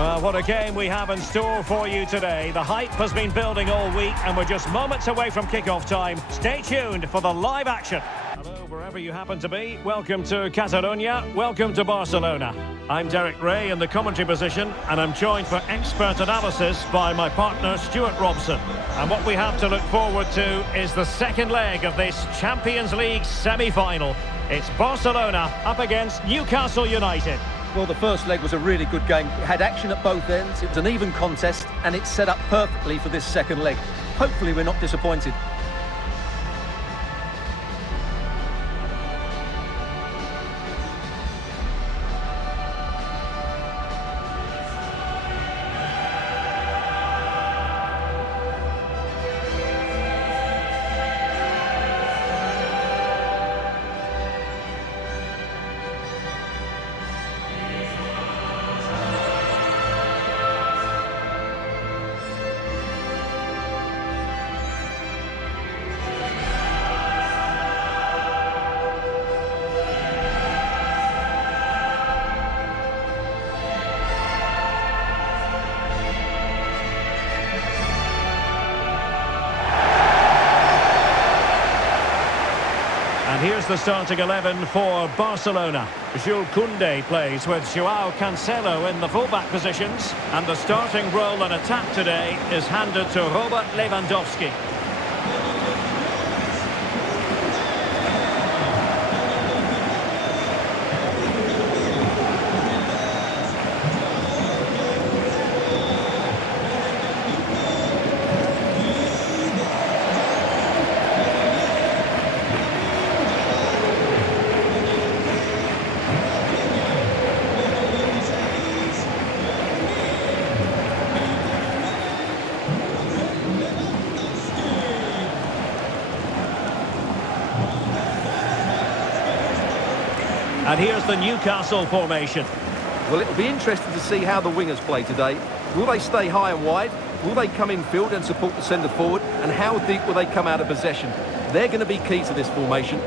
Well, what a game we have in store for you today. The hype has been building all week and we're just moments away from kickoff time. Stay tuned for the live action. Hello, wherever you happen to be. Welcome to Catalonia. Welcome to Barcelona. I'm Derek Ray in the commentary position and I'm joined for expert analysis by my partner Stuart Robson. And what we have to look forward to is the second leg of this Champions League semi-final. It's Barcelona up against Newcastle United. Well, the first leg was a really good game. It had action at both ends, it was an even contest, and it's set up perfectly for this second leg. Hopefully we're not disappointed. And here's the starting 11 for Barcelona. Jules Koundé plays with Joao Cancelo in the fullback positions. And the starting role in attack today is handed to Robert Lewandowski. And here's the Newcastle formation. Well, it'll be interesting to see how the wingers play today. Will they stay high and wide? Will they come in field and support the centre forward? And how deep will they come out of possession? They're going to be key to this formation.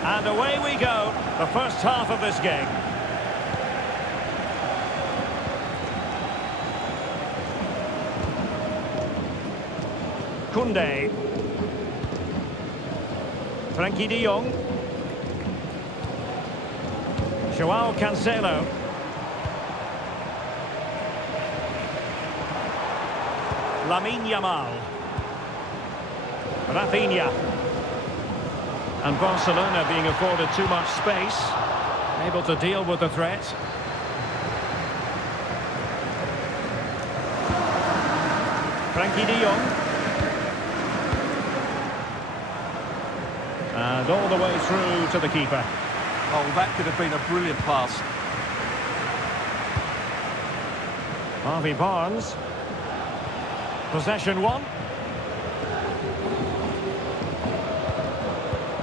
And away we go, the first half of this game. Koundé. Frankie de Jong. Joao Cancelo. Lamine Yamal. Rafinha. And Barcelona being afforded too much space, able to deal with the threat. Frankie de Jong. And all the way through to the keeper. Oh, that could have been a brilliant pass. Harvey Barnes. Possession one.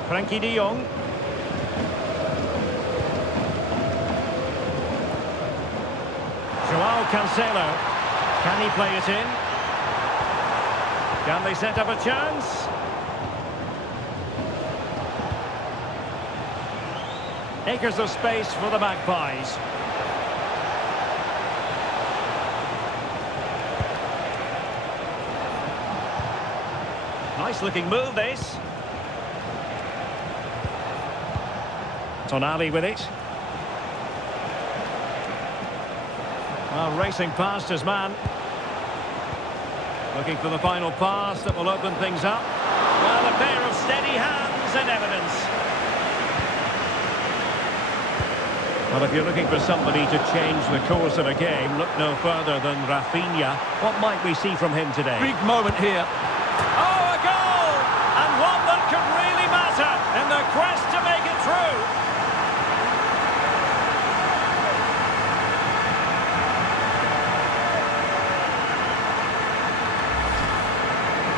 Frankie de Jong. Joao Cancelo. Can he play it in? Can they set up a chance? Acres of space for the Magpies. Nice looking move this. Tonali with it. Well, racing past his man. Looking for the final pass that will open things up. Well, a pair of steady hands in evidence. Well, if you're looking for somebody to change the course of a game, look no further than Rafinha. What might we see from him today? Big moment here. Oh, a goal! And one that could really matter in the quest to make it through.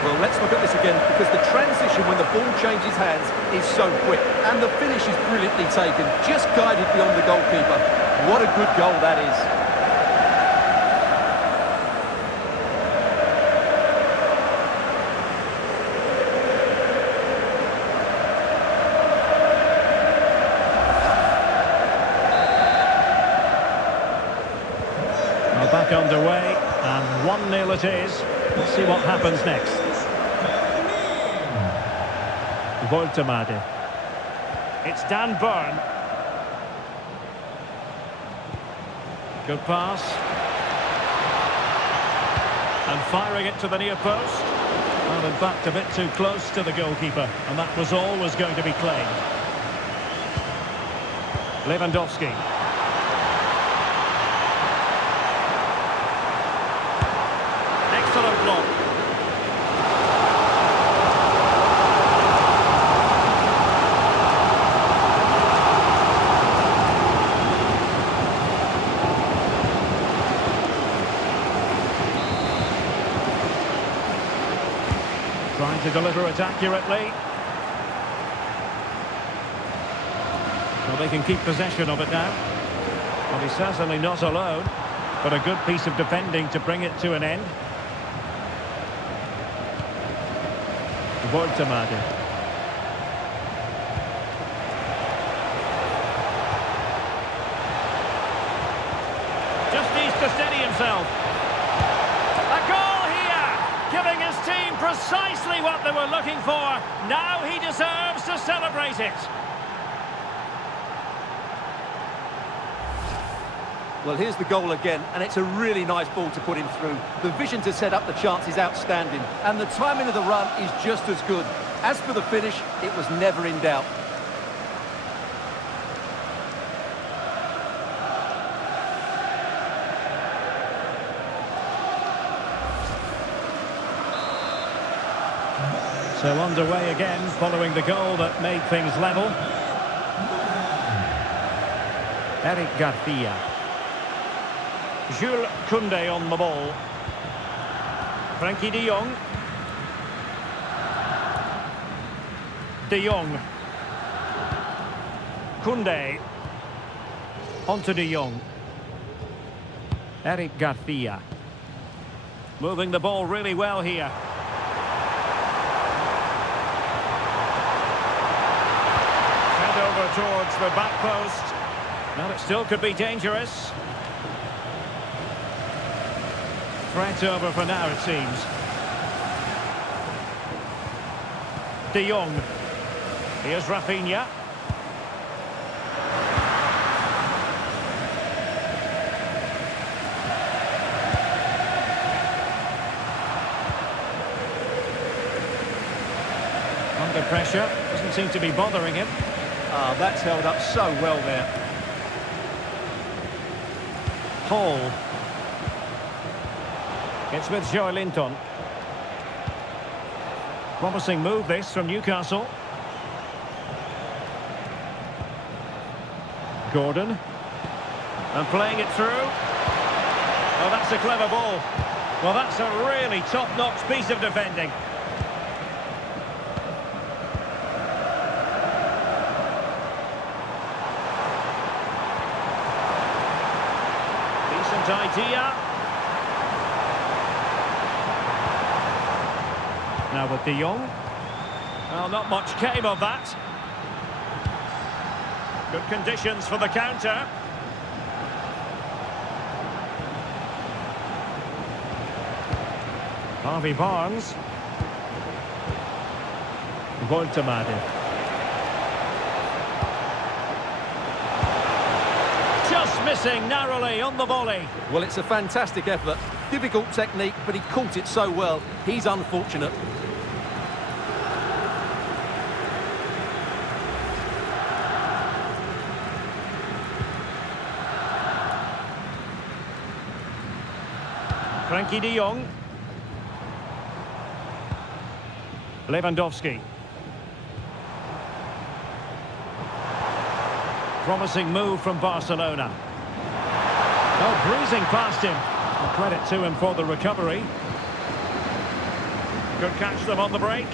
Well, let's look at this again, because the transition when the the ball changes hands is so quick. And the finish is brilliantly taken, just guided beyond the goalkeeper. What a good goal that is. Back underway, and 1-0 it is. Let's see what happens next. Mzpanda. It's Dan Burn. Good pass. And firing it to the near post. Well, in fact, a bit too close to the goalkeeper, and that was always going to be claimed. Lewandowski. Excellent block. Trying to deliver it accurately. Well, they can keep possession of it now. Well, he's certainly not alone, but a good piece of defending to bring it to an end. Mzpanda. Just needs to steady himself. A goal here, giving his team precisely what they were looking for. Now he deserves to celebrate it. Well, here's the goal again, and it's a really nice ball to put him through. The vision to set up the chance is outstanding, and the timing of the run is just as good. As for the finish, it was never in doubt. So underway again, following the goal that made things level. Eric Garcia. Jules Koundé on the ball. Frankie de Jong. De Jong. Koundé. Onto de Jong. Eric Garcia. Moving the ball really well here. Head over towards the back post. Well, it still could be dangerous. Threat over for now, it seems. De Jong. Here's Rafinha. Under pressure. Doesn't seem to be bothering him. Ah, that's held up so well there. Hall. It's with Joe Linton. Promising move this from Newcastle. Gordon. And playing it through. Oh, that's a clever ball. Well, that's a really top-notch piece of defending. Decent idea. Now with De Jong. Well, not much came of that. Good conditions for the counter. Harvey Barnes. Mzpanda. Just missing narrowly on the volley. Well, it's a fantastic effort. Difficult technique, but he caught it so well. He's unfortunate. Frankie de Jong. Lewandowski. Promising move from Barcelona. Oh, breezing past him. And credit to him for the recovery. Could catch them on the break.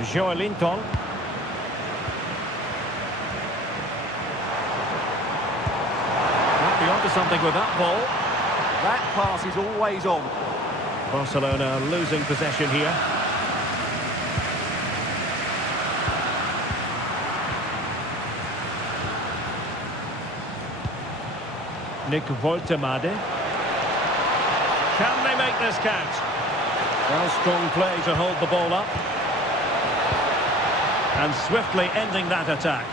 Joelinton. Might be onto something with that ball. That pass is always on. Barcelona losing possession here. Mzpanda. Can they make this count? Well, strong play to hold the ball up. And swiftly ending that attack.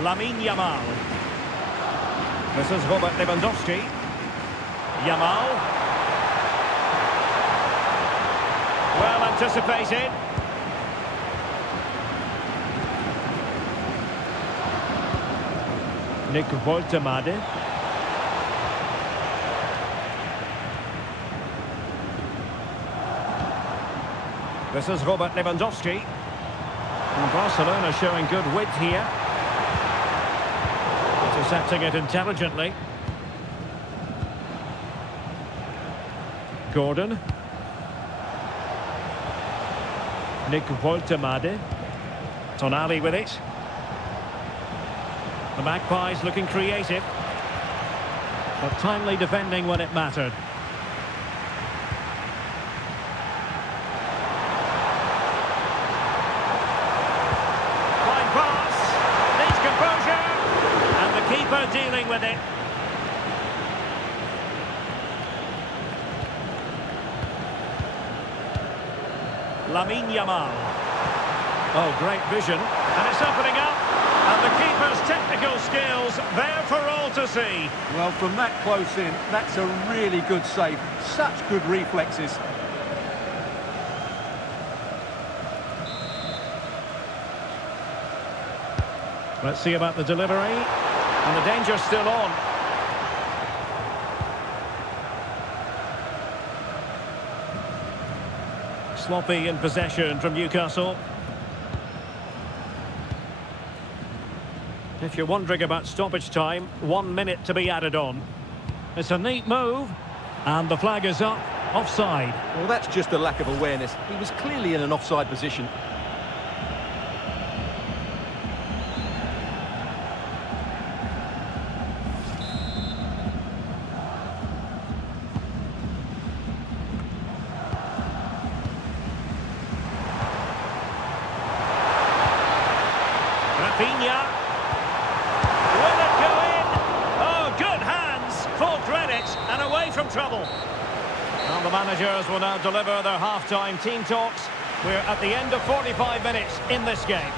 Yamal. This is Robert Lewandowski. Yamal. Well anticipated. Mzpanda. This is Robert Lewandowski. And Barcelona showing good width here. Intercepting it intelligently. Gordon. Mzpanda. Tonali with it. The Magpies looking creative. But timely defending when it mattered. Fine pass. Needs composure. And the keeper dealing with it. Yamal. Oh, great vision. And it's opening up. And the keeper's technical skills there for all to see. Well, from that close in, that's a really good save. Such good reflexes. Let's see about the delivery. And the danger's still on. Sloppy in possession from Newcastle. If you're wondering about stoppage time, 1 minute to be added on. It's a neat move. And the flag is up. Offside. Well, that's just a lack of awareness. He was clearly in an offside position. Rafinha. Will it go in? Oh, good hands. Full credit and away from trouble. Well, the managers will now deliver their half-time team talks. We're at the end of 45 minutes in this game.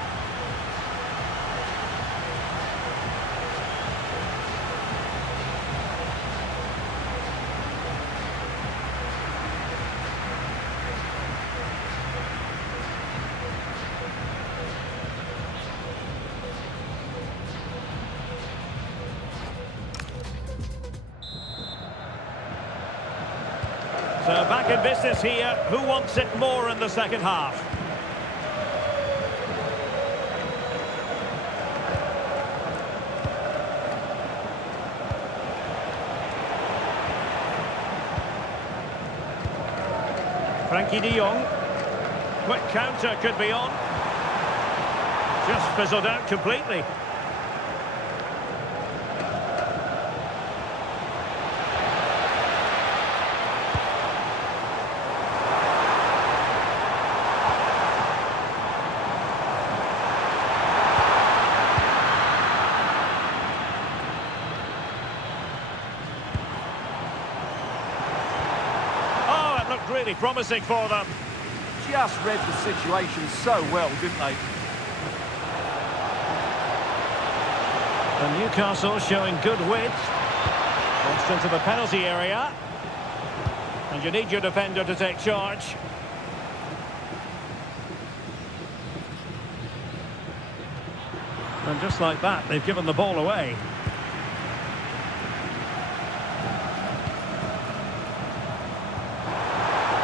So back in business here. Who wants it more in the second half? Frankie de Jong. Quick counter could be on. Just fizzled out completely. Really promising for them. Just read the situation so well, didn't they? And Newcastle showing good width. Crossed into the penalty area. And you need your defender to take charge. And just like that, they've given the ball away.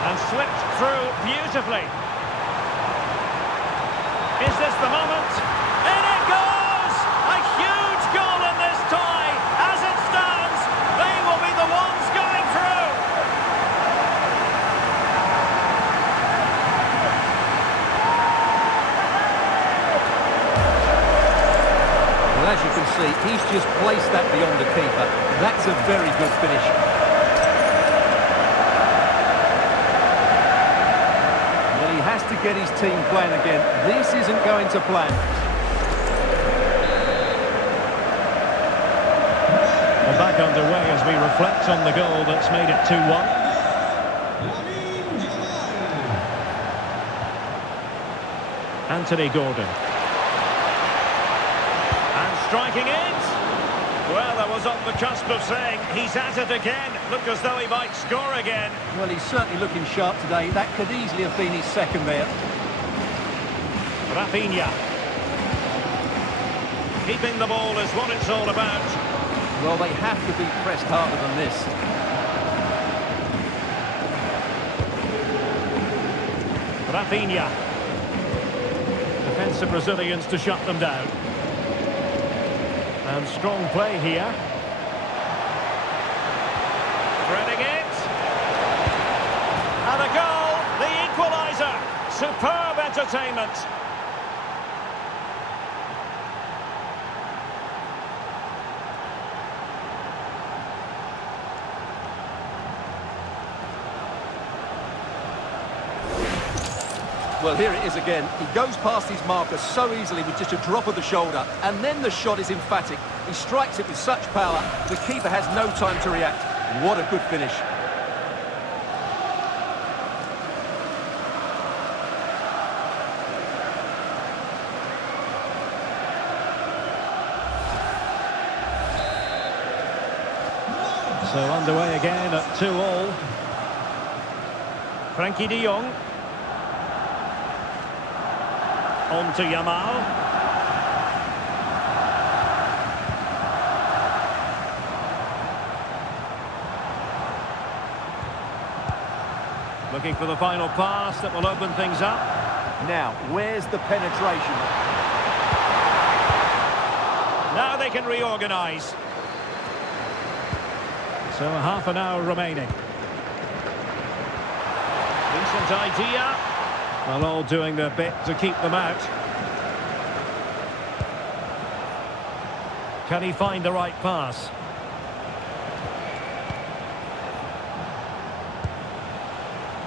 And slipped through beautifully. Is this the moment? In it goes! A huge goal in this tie. As it stands, they will be the ones going through. He's just placed that beyond the keeper. That's a very good finish. Well, he has to get his team playing again. This isn't going to plan. We're back underway as we reflect on the goal that's made it 2-1. Anthony Gordon. And striking it. Well, that was on the cusp of saying he's at it again. Looked as though he might score again. Well, he's certainly looking sharp today. That could easily have been his second there. Rafinha. Keeping the ball is what it's all about. Well, they have to be pressed harder than this. Rafinha. Defensive Brazilians to shut them down. And strong play here. Threading it. And a goal, the equalizer. Superb entertainment. Well, here it is again. He goes past his marker so easily with just a drop of the shoulder, and then the shot is emphatic. He strikes it with such power, the keeper has no time to react. What a good finish. So underway again at 2-2. Frankie de Jong. On to Yamal. Looking for the final pass that will open things up. Now, where's the penetration? Now they can reorganise. So half an hour remaining. Decent idea. Well, all doing their bit to keep them out. Can he find the right pass?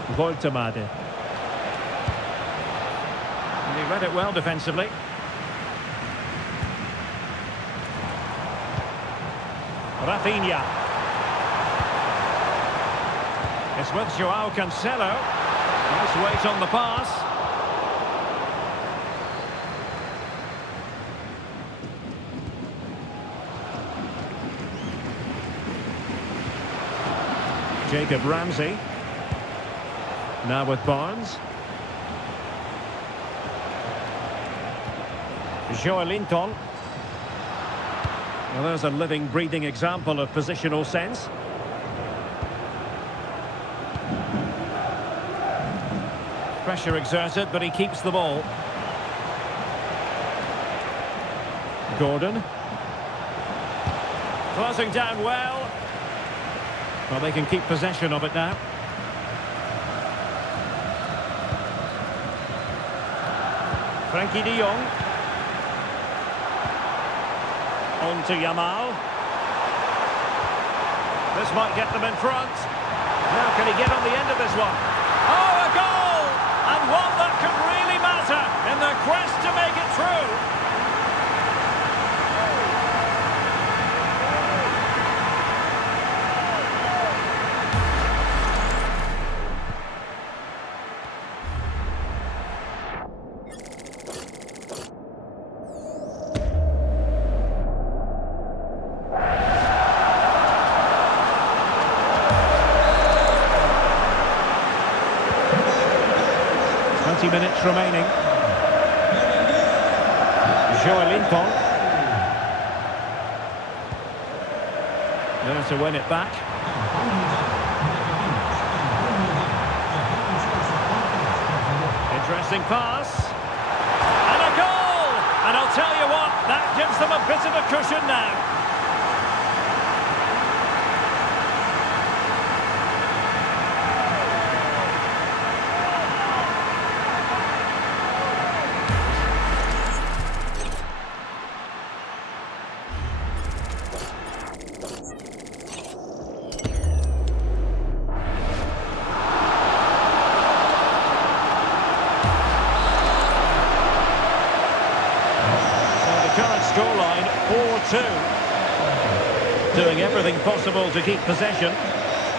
Mzpanda. And he read it well defensively. Rafinha. It's with Joao Cancelo. Nice weight on the pass. Jacob Ramsey. Now with Barnes. Joelinton. Well, there's a living, breathing example of positional sense. Pressure exerted, but he keeps the ball. Gordon. Closing down well. Well, they can keep possession of it now. Frankie de Jong. On to Yamal. This might get them in front. Now can he get on the end of this one? Oh, a goal! And one that could really matter in the quest to make it through. Minutes remaining. Joelinton. There to win it back. Interesting pass. And a goal! And I'll tell you what, that gives them a bit of a cushion now. everything possible to keep possession.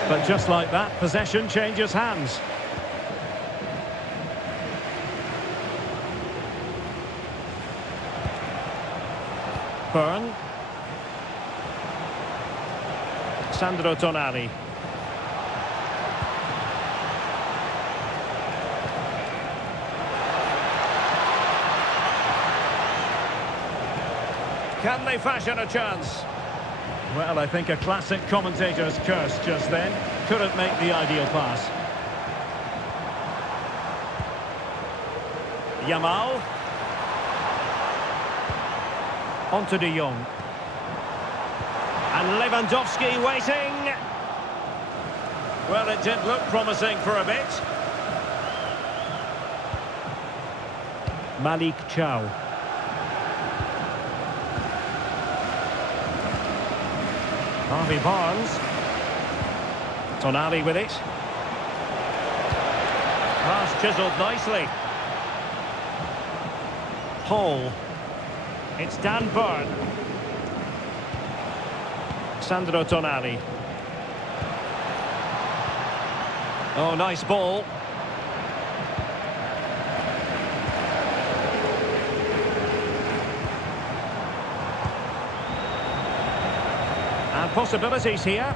But just like that, possession changes hands. Byrne. Sandro Tonali. Can they fashion a chance? Well, I think a classic commentator's curse just then. Couldn't make the ideal pass. Yamal. Onto De Jong. And Lewandowski waiting. Well, it did look promising for a bit. Malik Chow. Harvey Barnes. Tonali with it. Pass chiselled nicely. Hall. It's Dan Byrne. Sandro Tonali. Oh, nice ball. And possibilities here.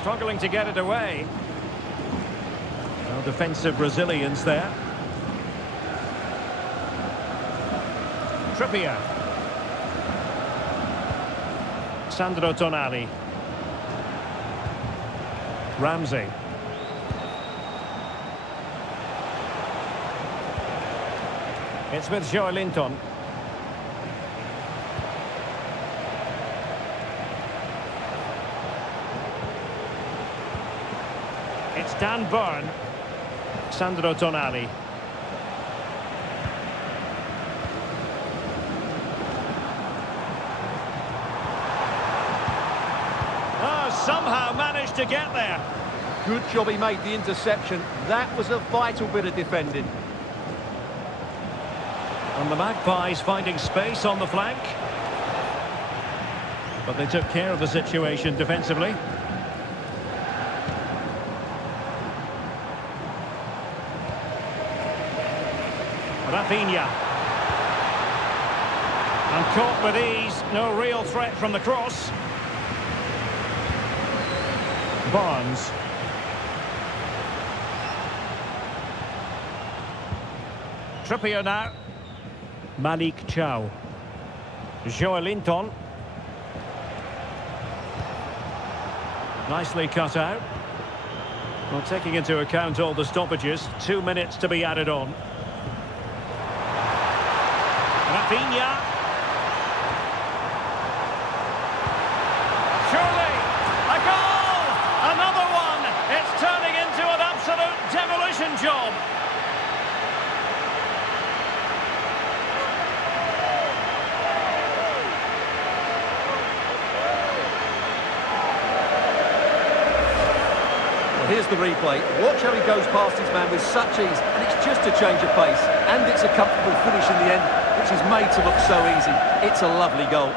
Struggling to get it away. Well, defensive resilience there. Trippier. Sandro Tonali. Ramsey. It's with Joelinton. It's Dan Byrne. Sandro Tonali. Somehow managed to get there. Good job he made the interception. That was a vital bit of defending. And the Magpies finding space on the flank. But they took care of the situation defensively. Rafinha. And caught with ease. No real threat from the cross. Barnes. Trippier now. Malik Chow. Joelinton. Nicely cut out. Well, taking into account all the stoppages, 2 minutes to be added on. Rafinha. Surely a goal! Another one! It's turning into an absolute demolition job. Well, here's the replay. Watch how he goes past his man with such ease, and it's just a change of pace. And it's a comfortable finish in the end, which is made to look so easy. It's a lovely goal.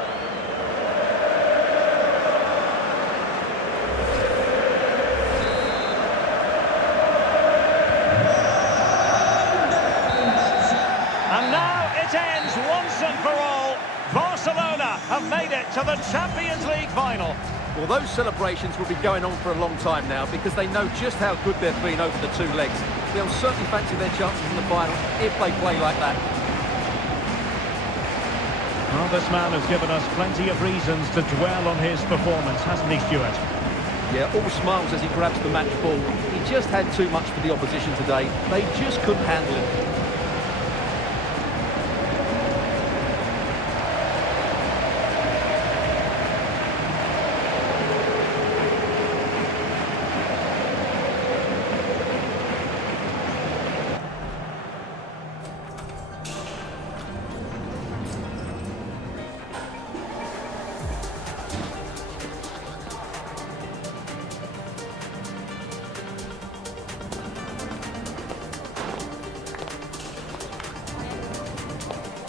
Barcelona have made it to the Champions League final. Well, those celebrations will be going on for a long time now because they know just how good they've been over the two legs. They'll certainly fancy their chances in the final if they play like that. Well, this man has given us plenty of reasons to dwell on his performance, hasn't he, Stuart? Yeah, all smiles as he grabs the match ball. He just had too much for the opposition today. They just couldn't handle him.